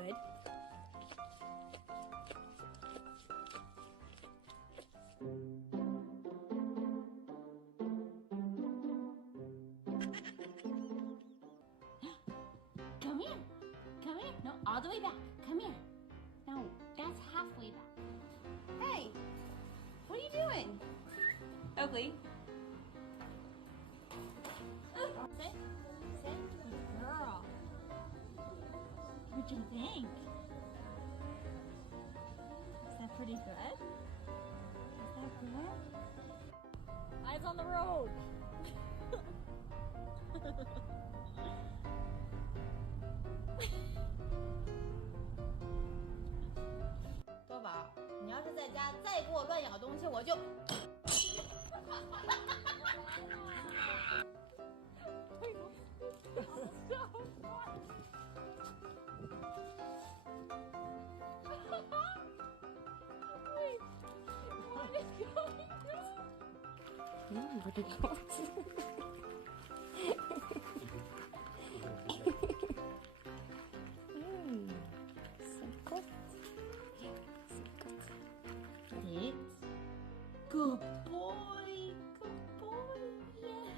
good. Come here. Come here. No, all the way back. Come here. No, that's halfway back. Hey, what are you doing? Oakley. Sit. Sit. Good girl. What do you think? Is that pretty good? Is that good? Eyes on the road. 多宝，你要是在家再给我乱咬东西，我就。What did you Sekot. Sit. Good boy. Good boy. Yeah.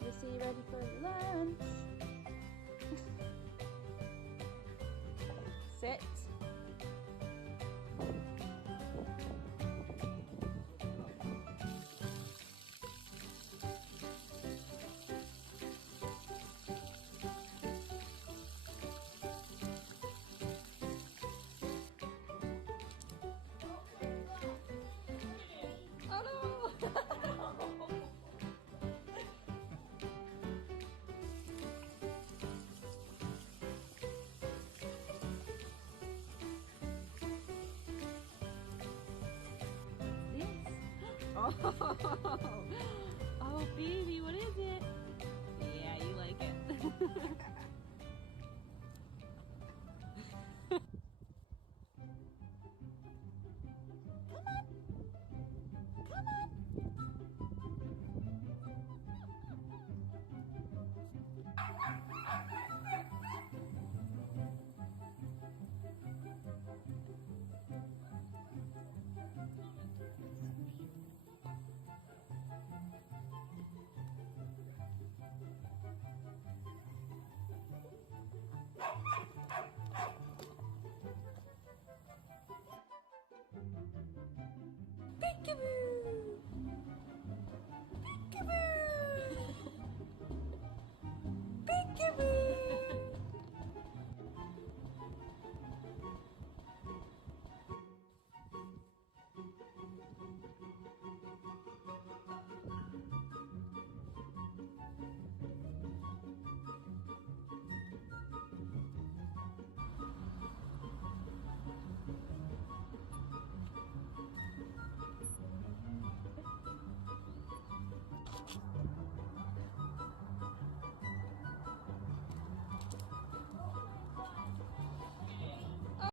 Lucy, ready for lunch? Sit. Oh, baby, what is it? Yeah, you like it. Peekaboo!